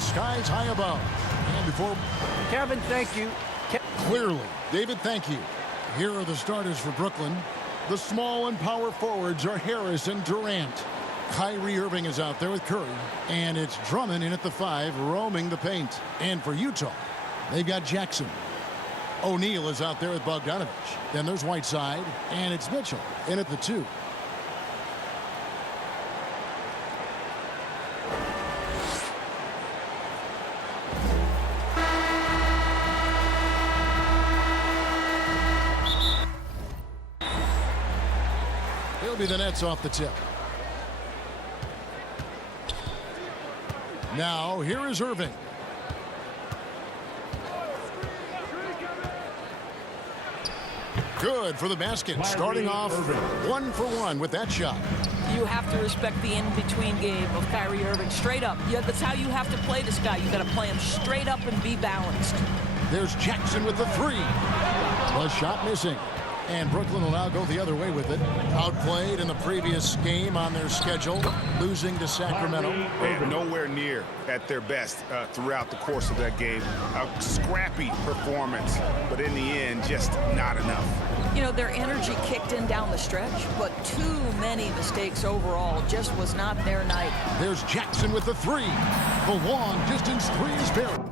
the skies high above. And before... Kevin, thank you. Clearly. David, thank you. Here are the starters for Brooklyn. The small and power forwards are Harris and Durant. Kyrie Irving is out there with Curry. And it's Drummond in at the 5, roaming the paint. And for Utah, they've got Jackson. O'Neal is out there with Bogdanovich. Then there's Whiteside. And it's Mitchell in at the 2. He'll be the Nets off the tip. Now, here is Irving. Good for the basket. Starting off 1 for 1 with that shot. You have to respect the in-between game of Kyrie Irving. Straight up. Yeah, that's how you have to play this guy. You got to play him straight up and be balanced. There's Jackson with the 3. The shot missing. And Brooklyn will now go the other way with it. Outplayed in the previous game on their schedule, losing to Sacramento. And nowhere near at their best throughout the course of that game. A scrappy performance, but in the end, just not enough. You know, their energy kicked in down the stretch, but too many mistakes overall. Just was not their night. There's Jackson with the 3. The long-distance 3 is buried.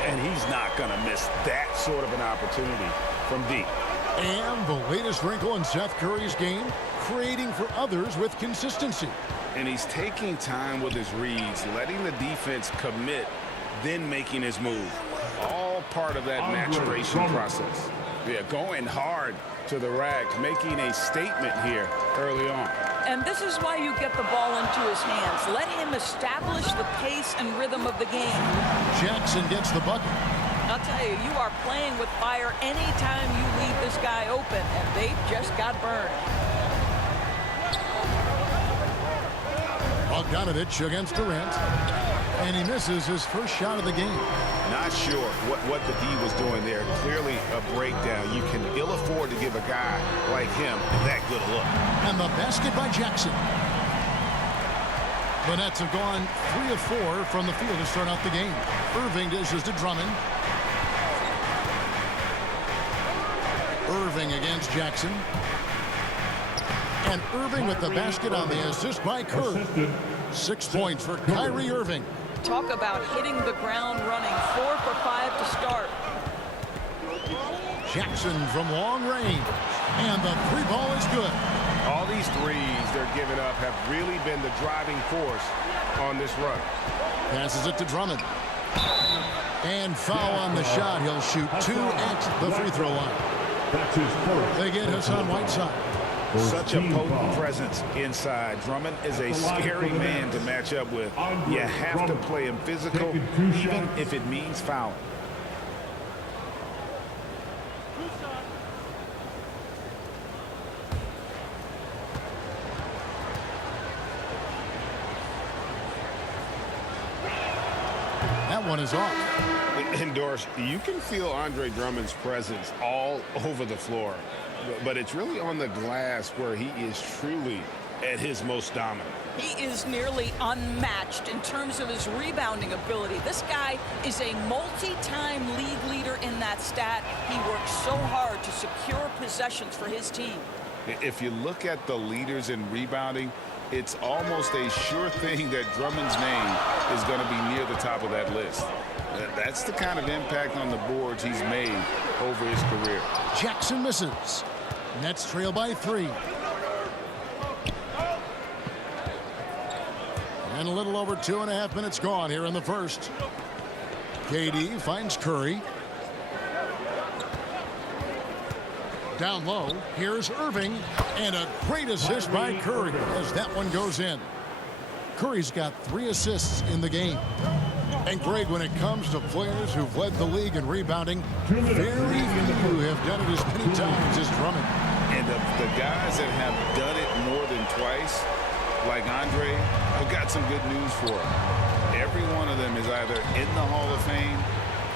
And he's not going to miss that sort of an opportunity from deep. And the latest wrinkle in Seth Curry's game, creating for others with consistency. And he's taking time with his reads, letting the defense commit, then making his move. All part of that maturation process. Yeah, going hard to the rack, making a statement here early on. And this is why you get the ball into his hands. Let him establish the pace and rhythm of the game. Jackson gets the bucket. I'll tell you, you are playing with fire anytime you leave this guy open, and they just got burned. Bogdanovich against Durant. And he misses his first shot of the game. Not sure what the D was doing there. Clearly a breakdown. You can ill afford to give a guy like him that good a look. And the basket by Jackson. The Nets have gone 3 of 4 from the field to start out the game. Irving dishes to Drummond. Irving against Jackson. And Irving with the basket on the assist by Curry. 6 points for Kyrie Irving. Talk about hitting the ground running. 4 for 5 to start. Jackson from long range. And the 3 ball is good. All these threes they're giving up have really been the driving force on this run. Passes it to Drummond. And foul on the shot. He'll shoot 2 at the free throw line. They get Hassan Whiteside. Such a potent presence inside. Drummond is a scary man to match up with. You have to play him physical, even if it means fouling. That one is off. And Doris, you can feel Andre Drummond's presence all over the floor, but it's really on the glass where he is truly at his most dominant. He is nearly unmatched in terms of his rebounding ability. This guy is a multi-time league leader in that stat. He works so hard to secure possessions for his team. If you look at the leaders in rebounding, it's almost a sure thing that Drummond's name is going to be near the top of that list. That's the kind of impact on the boards he's made over his career. Jackson misses. Nets trail by 3. And a little over 2.5 minutes gone here in the first. KD finds Curry. Down low, here's Irving, and a great assist by Curry as that one goes in. Curry's got 3 assists in the game. And Greg, when it comes to players who've led the league in rebounding, very few have done it as many times as Drummond. And the guys that have done it more than twice, like Andre, I've got some good news for him. Every one of them is either in the Hall of Fame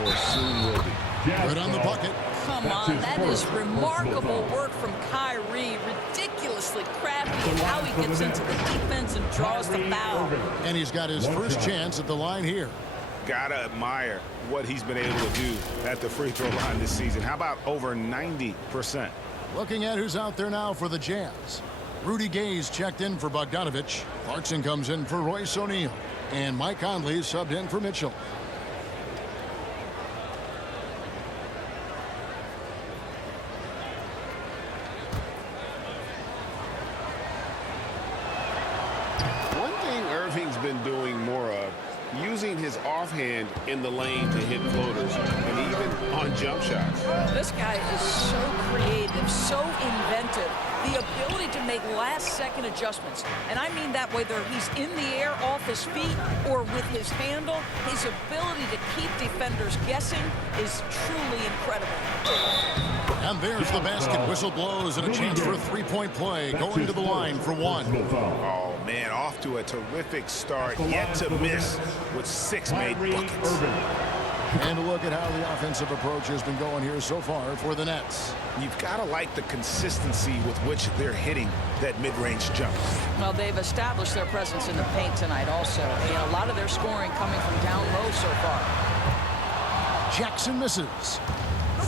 or soon will be. Right on the bucket. Come on, that is remarkable work from Kyrie. Ridiculously crafty in how he gets into the defense and draws the foul. And he's got his first chance at the line here. Gotta admire what he's been able to do at the free throw line this season. How about over 90%? Looking at who's out there now for the Jazz. Rudy Gay's checked in for Bogdanovich. Clarkson comes in for Royce O'Neal. And Mike Conley subbed in for Mitchell. One thing Irving's been doing more of, using his offhand in the lane to hit floaters and even on jump shots. This guy is so creative, so inventive. The ability to make last-second adjustments. And I mean that whether he's in the air off his feet or with his handle, his ability to keep defenders guessing is truly incredible. And there's the basket. Whistle blows and a chance for a three-point play. Going to the line for one. Oh, man, off to a terrific start. Yet to miss with 6 made buckets. And a look at how the offensive approach has been going here so far for the Nets. You've got to like the consistency with which they're hitting that mid-range jump. Well, they've established their presence in the paint tonight also. And a lot of their scoring coming from down low so far. Jackson misses.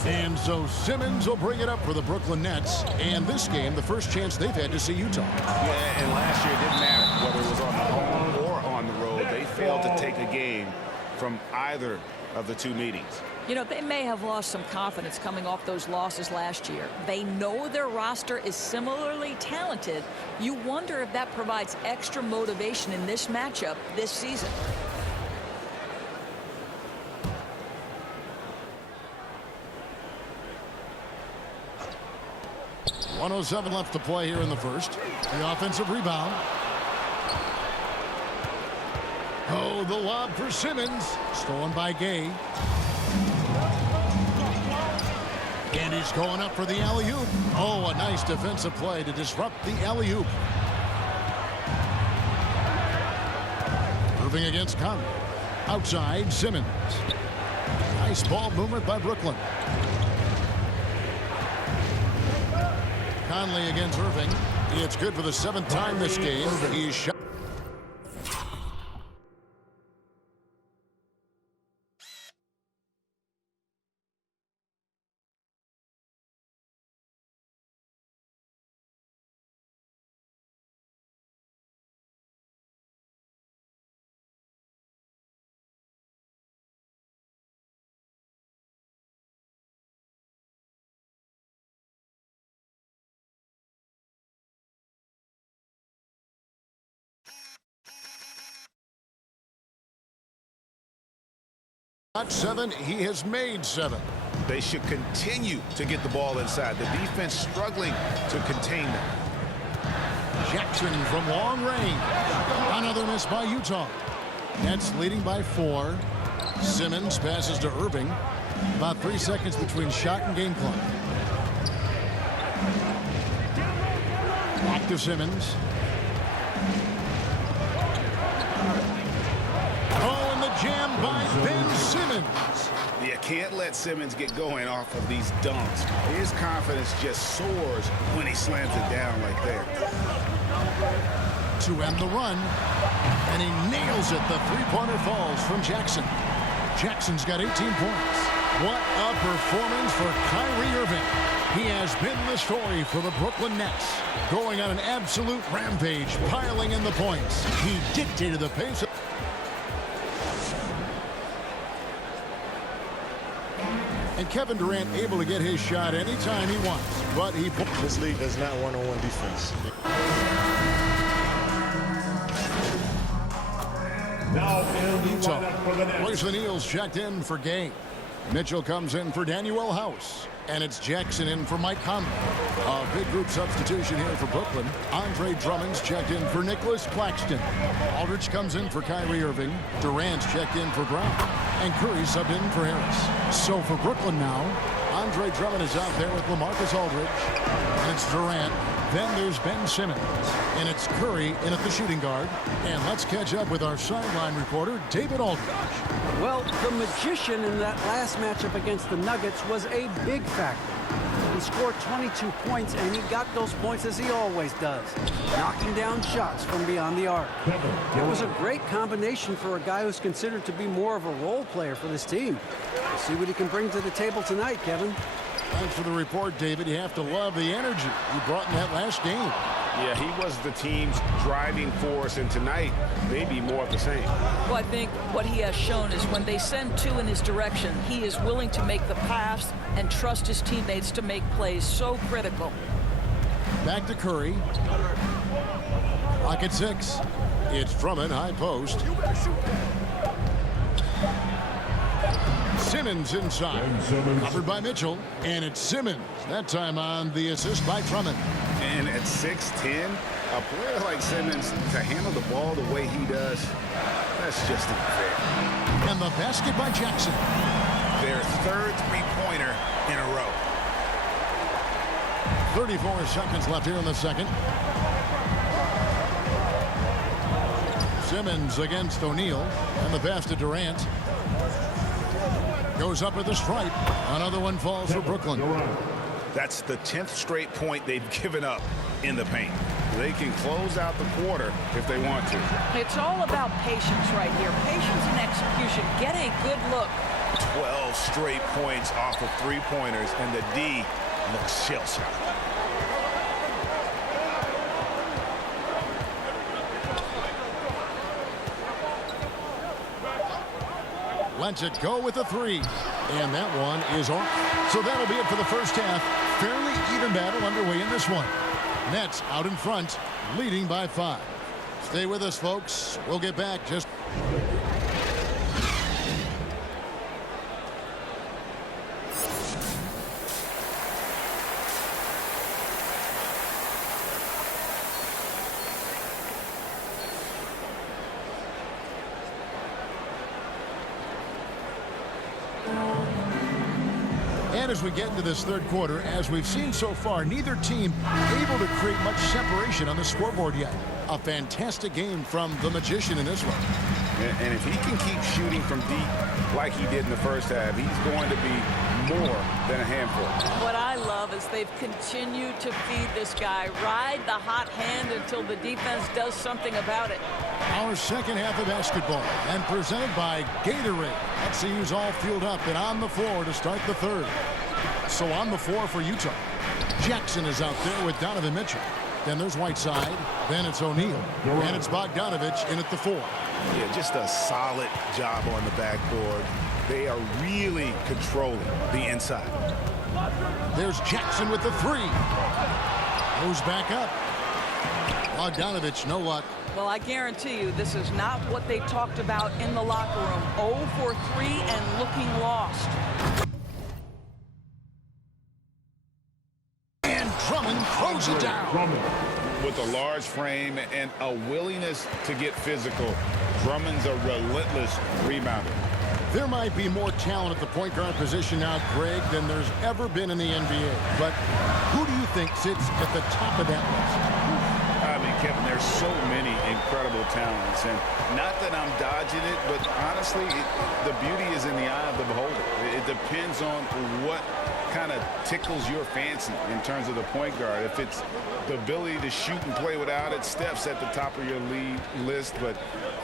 And so Simmons will bring it up for the Brooklyn Nets. And this game, the first chance they've had to see Utah. Yeah, and last year it didn't matter whether it was on the home or on the road. They failed to take a game from either of the two meetings. You know, they may have lost some confidence coming off those losses last year. They know their roster is similarly talented. You wonder if that provides extra motivation in this matchup this season. .107 left to play here in the first. The offensive rebound. Oh, the lob for Simmons. Stolen by Gay. And he's going up for the alley-oop. Oh, a nice defensive play to disrupt the alley-oop. Irving against Conley. Outside, Simmons. Nice ball movement by Brooklyn. Conley against Irving. It's good for the 7th time this game. He's shot. Not 7, he has made 7. They should continue to get the ball inside. The defense struggling to contain them. Jackson from long range. Another miss by Utah. Nets leading by 4. Simmons passes to Irving. About 3 seconds between shot and game clock. Back to Simmons. Oh, and the jam by Ben Simmons. You can't let Simmons get going off of these dunks. His confidence just soars when he slams it down like that. To end the run. And he nails it. The three-pointer falls from Jackson. Jackson's got 18 points. What a performance for Kyrie Irving. He has been the story for the Brooklyn Nets. Going on an absolute rampage, piling in the points. He dictated the pace. And Kevin Durant able to get his shot anytime he wants. But he... This league does not one-on-one defense. Utah. Royce O'Neal's checked in for Gay. Mitchell comes in for Daniel House. And it's Jackson in for Mike Conley. A big group substitution here for Brooklyn. Andre Drummond's checked in for Nicholas Claxton. Aldridge comes in for Kyrie Irving. Durant's checked in for Brown. And Curry subbed in for Harris. So for Brooklyn now, Andre Drummond is out there with LaMarcus Aldridge. And it's Durant. Then there's Ben Simmons. And it's Curry in at the shooting guard. And let's catch up with our sideline reporter, David Aldridge. Well, the magician in that last matchup against the Nuggets was a big factor. He scored 22 points, and he got those points as he always does, knocking down shots from beyond the arc. It was a great combination for a guy who's considered to be more of a role player for this team. We'll see what he can bring to the table tonight, Kevin. Thanks for the report, David. You have to love the energy he brought in that last game. Yeah, he was the team's driving force, and tonight, maybe more of the same. Well, I think what he has shown is when they send two in his direction, he is willing to make the pass and trust his teammates to make plays. So critical. Back to Curry. Clock at 6. It's Drummond, high post. Simmons inside. Covered by Mitchell. And it's Simmons. That time on the assist by Drummond. And at 6'10", a player like Simmons to handle the ball the way he does, that's just unfair. And the basket by Jackson. Their third three-pointer in a row. 34 seconds left here in the second. Simmons against O'Neal. And the pass to Durant. Goes up with a stripe. Another one falls for Brooklyn. That's the 10th straight point they've given up in the paint. They can close out the quarter if they want to. It's all about patience right here. Patience and execution. Get a good look. 12 straight points off of three-pointers, and the D looks shell-shocked. Lets it go with a three. And that one is off. So that'll be it for the first half. Fairly even battle underway in this one. Nets out in front, leading by 5. Stay with us, folks. We'll get back just... And as we get into this third quarter, as we've seen so far, neither team able to create much separation on the scoreboard yet. A fantastic game from the magician in this one. And if he can keep shooting from deep like he did in the first half, he's going to be more than a handful. What I love is they've continued to feed this guy. Ride the hot hand until the defense does something about it. Our second half of basketball, and presented by Gatorade. Let's see who's all fueled up and on the floor to start the third. So on the floor for Utah, Jackson is out there with Donovan Mitchell. Then there's Whiteside. Then it's O'Neal. And it's Bogdanovich in at the 4. Yeah, just a solid job on the backboard. They are really controlling the inside. There's Jackson with the 3. Goes back up. Bogdanovich, no luck. Well, I guarantee you this is not what they talked about in the locker room. 0 for 3 and looking lost. And Drummond throws it down. With a large frame and a willingness to get physical, Drummond's a relentless rebounder. There might be more talent at the point guard position now, Greg, than there's ever been in the NBA. But who do you think sits at the top of that list? I mean, Kevin, there's so many incredible talents, and not that I'm dodging it, but honestly, the beauty is in the eye of the beholder. It depends on what kind of tickles your fancy in terms of the point guard. If it's the ability to shoot and play without it, Steph's at the top of your lead list, but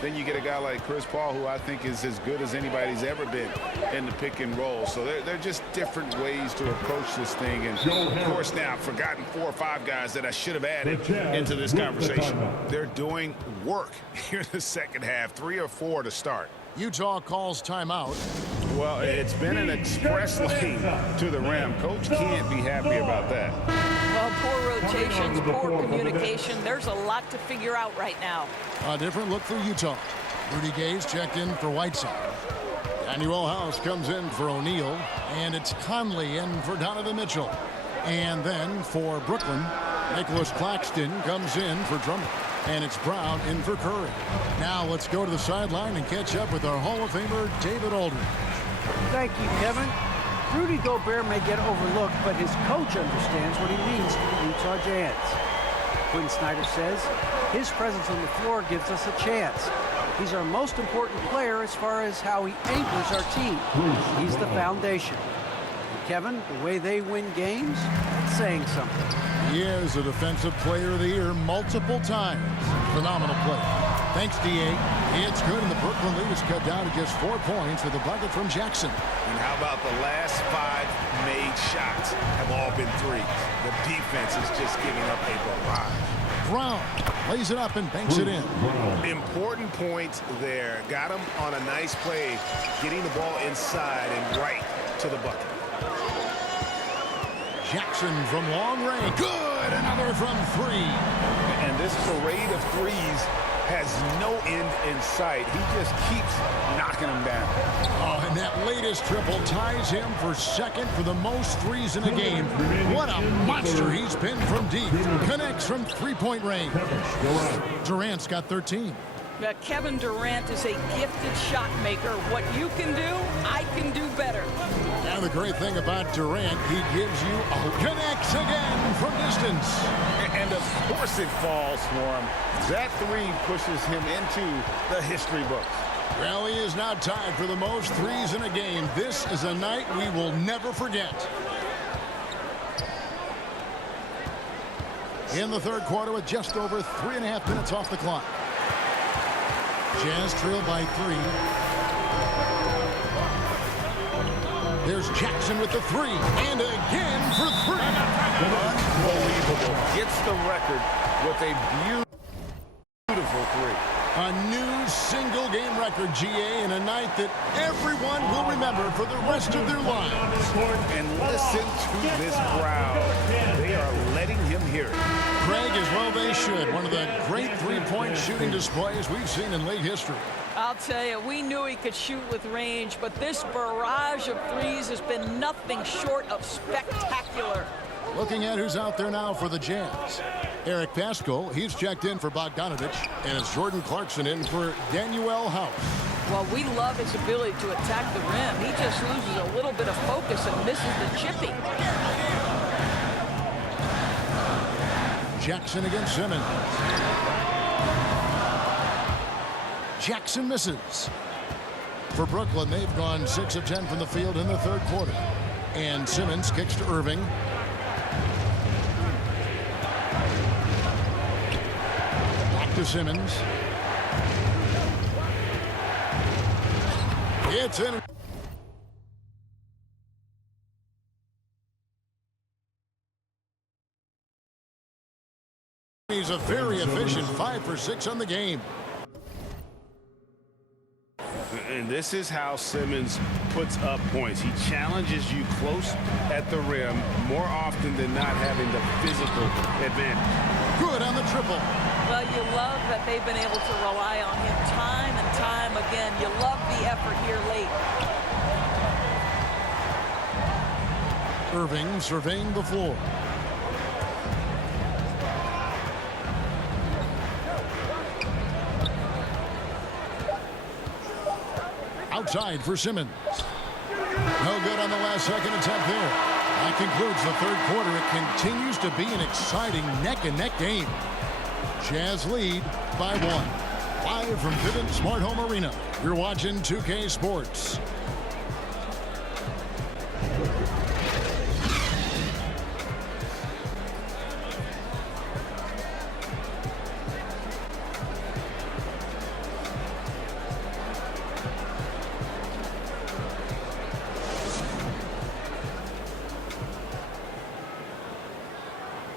then you get a guy like Chris Paul, who I think is as good as anybody's ever been in the pick and roll. So they're just different ways to approach this thing. And of course, now I've forgotten 4 or 5 guys that I should have added into this conversation. They're doing work here in the second half, 3 or 4 to start. Utah calls timeout. Well, it's been an express lane to the rim. Coach can't be happy about that. Well, poor rotations, poor communication. There's a lot to figure out right now. A different look for Utah. Rudy Gay's checked in for Whiteside. Daniel House comes in for O'Neal. And it's Conley in for Donovan Mitchell. And then for Brooklyn, Nicholas Claxton comes in for Drummond. And it's Brown in for Curry. Now let's go to the sideline and catch up with our Hall of Famer, David Aldridge. Thank you, Kevin. Rudy Gobert may get overlooked, but his coach understands what he means to the Utah Jazz. Quinn Snyder says, his presence on the floor gives us a chance. He's our most important player as far as how he anchors our team. He's the foundation. And Kevin, the way they win games, it's saying something. He is a Defensive Player of the Year multiple times. Phenomenal play. Thanks, D.A. It's good, and the Brooklyn lead is cut down to just 4 points with a bucket from Jackson. And how about the last 5 made shots have all been threes? The defense is just giving up a barrage. Brown lays it up and banks it in. Important points there. Got him on a nice play, getting the ball inside and right to the bucket. Jackson from long range. Good! Another from 3. And this parade of threes has no end in sight. He just keeps knocking them down. Oh, and that latest triple ties him for second for the most threes in a game. What a monster he's been from deep. Connects from three-point range. Durant's got 13. Kevin Durant is a gifted shot maker. What you can do, I can do better. Now the great thing about Durant, he gives you connects again from distance. And of course it falls for him. That 3 pushes him into the history books. Well, he is now tied for the most threes in a game. This is a night we will never forget. In the third quarter with just over 3.5 minutes off the clock. Jazz trail by 3. There's Jackson with the 3. And again for 3. Unbelievable. Gets the record with a beautiful 3. A new single-game record, GA, in a night that everyone will remember for the rest of their lives. And listen to this crowd. They are letting him hear it. Craig, as well they should. One of the great three-point shooting displays we've seen in league history. I'll tell you, we knew he could shoot with range, but this barrage of threes has been nothing short of spectacular. Looking at who's out there now for the Jazz. Eric Paschall, he's checked in for Bogdanovich, and it's Jordan Clarkson in for Daniel House. Well, we love his ability to attack the rim. He just loses a little bit of focus and misses the chipping. Jackson against Simmons. Jackson misses. For Brooklyn, they've gone 6 of 10 from the field in the third quarter. And Simmons kicks to Irving. Back to Simmons. It's in. He's a very efficient 5 for 6 on the game. And this is how Simmons puts up points. He challenges you close at the rim more often than not, having the physical advantage. Good on the triple. Well, you love that they've been able to rely on him time and time again. You love the effort here late. Irving surveying the floor. Outside for Simmons. No good on the last second attempt there. That concludes the third quarter. It continues to be an exciting neck-and-neck game. Jazz lead by 1. Live from Vivint Smart Home Arena, you're watching 2K Sports.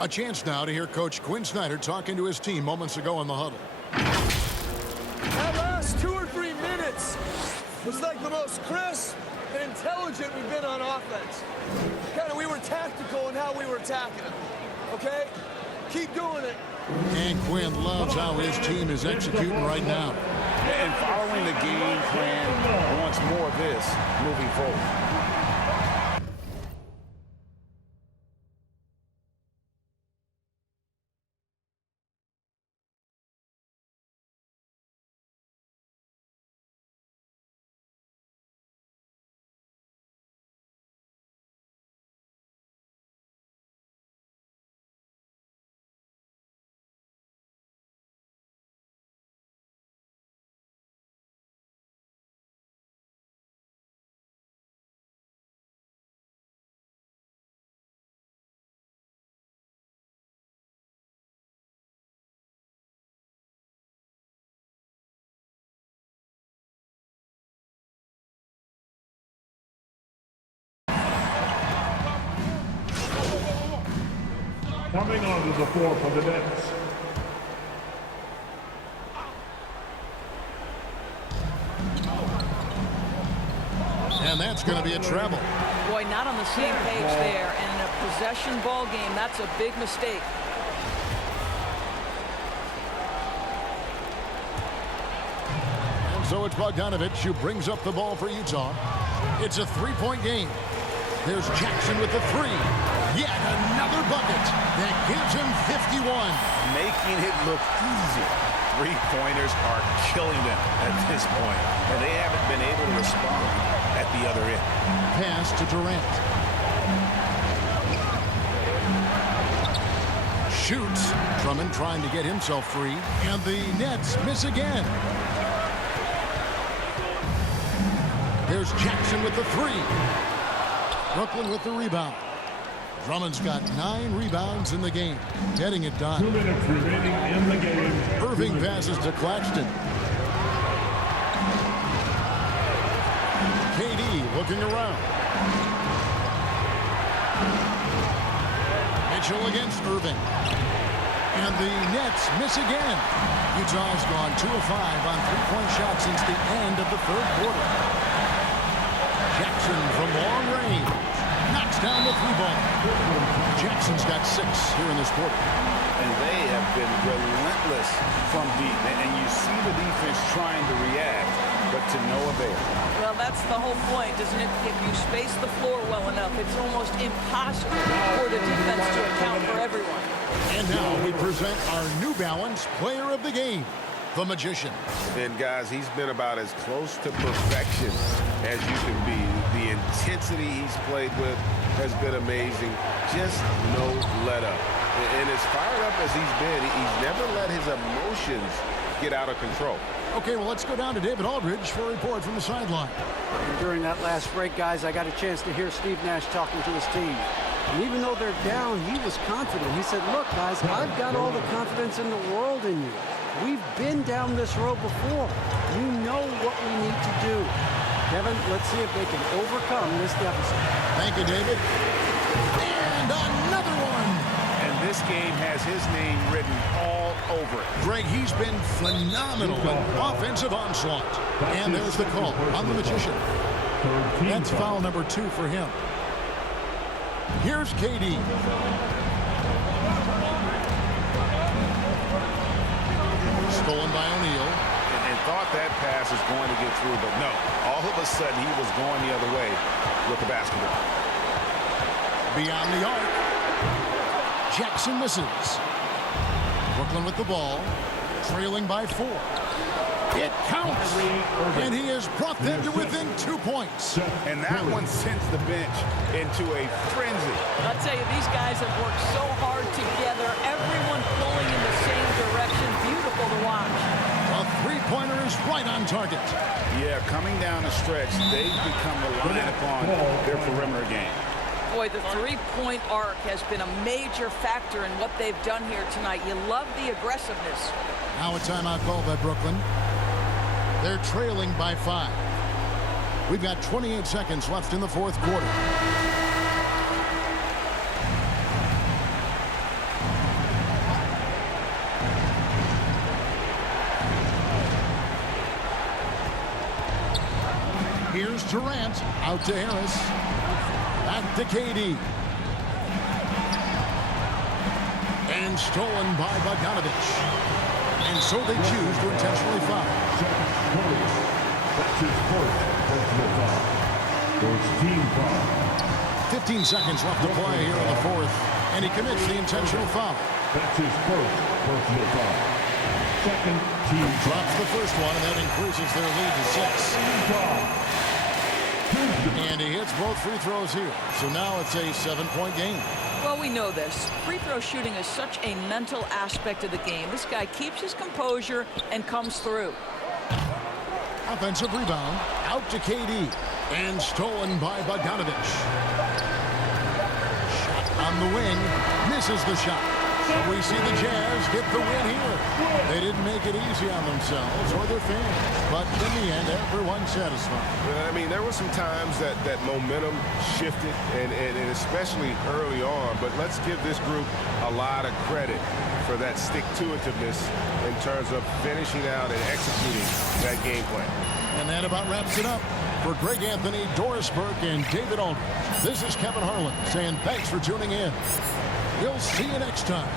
A chance now to hear Coach Quinn Snyder talking to his team moments ago in the huddle. That last 2 or 3 minutes was like the most crisp and intelligent we've been on offense. We were tactical in how we were attacking them. Okay? Keep doing it. And Quinn loves how his team is executing right now. And following the game plan wants more of this moving forward. Coming onto the floor for the Nets. And that's going to be a travel. Boy, not on the same page there. And in a possession ball game, that's a big mistake. And so it's Bogdanovich who brings up the ball for Utah. It's a three-point game. There's Jackson with the three. Yet another bucket that gives him 51. Making it look easy. Three-pointers are killing them at this point, and they haven't been able to respond at the other end. Pass to Durant. Shoots. Drummond trying to get himself free, and the Nets miss again. There's Jackson with the three. Brooklyn with the rebound. Drummond's got 9 rebounds in the game, getting it done. 2 minutes remaining in the game. Irving passes to Claxton. KD looking around. Mitchell against Irving. And the Nets miss again. Utah's gone 2 of 5 on three-point shots since the end of the third quarter. Jackson from long range. Knocks down the three ball. Jackson's got 6 here in this quarter. And they have been relentless from deep. And you see the defense trying to react, but to no avail. Well, that's the whole point, isn't it? If you space the floor well enough, it's almost impossible for the defense to account for everyone. And now we present our New Balance player of the game, the Magician. And guys, he's been about as close to perfection as you can be. The intensity he's played with has been amazing. Just no let up. And as fired up as he's been, he's never let his emotions get out of control. Okay, well, let's go down to David Aldridge for a report from the sideline. And during that last break, guys, I got a chance to hear Steve Nash talking to his team. And even though they're down, he was confident. He said, look, guys, I've got all the confidence in the world in you. We've been down this road before. You know what we need to do. Kevin, let's see if they can overcome this deficit. Thank you, David. And another one. And this game has his name written all over it. Greg, he's been phenomenal in offensive onslaught. And there's the call on the Magician. That's foul number 2 for him. Here's KD. Stolen by O'Neal. And thought that pass was going to get through, but no. All of a sudden, he was going the other way with the basketball. Beyond the arc. Jackson misses. Brooklyn with the ball. Trailing by 4. It counts. And he has brought them to within 2 points. And that one sends the bench into a frenzy. I'll tell you, these guys have worked so hard together. Everyone pulling in the same direction. Beautiful to watch. A three-pointer is right on target. Yeah, coming down the stretch, they've become reliant upon their perimeter game. Boy, the three-point arc has been a major factor in what they've done here tonight. You love the aggressiveness. Now a timeout called by Brooklyn. They're trailing by 5. We've got 28 seconds left in the fourth quarter. Here's Durant, out to Harris. Back to KD. And stolen by Bogdanovich. And so they choose to intentionally foul. Second Curry. That's his first personal foul. First team foul. 15 seconds left to play here in the fourth. And he commits the intentional foul. That's his first personal foul. Second team foul. Drops the first one, and that increases their lead to 6. And he hits both free throws here. So now it's a 7-point game. Well, we know this. Free throw shooting is such a mental aspect of the game. This guy keeps his composure and comes through. Offensive rebound. Out to KD. And stolen by Bogdanovic. Shot on the wing. Misses the shot. So we see the Jazz get the win here. They didn't make it easy on themselves or their fans. But in the end, everyone's satisfied. I mean, there were some times that momentum shifted, and especially early on. But let's give this group a lot of credit for that stick-to-itiveness in terms of finishing out and executing that game plan. And that about wraps it up. For Greg Anthony, Doris Burke, and David Aldridge, this is Kevin Harlan saying thanks for tuning in. We'll see you next time.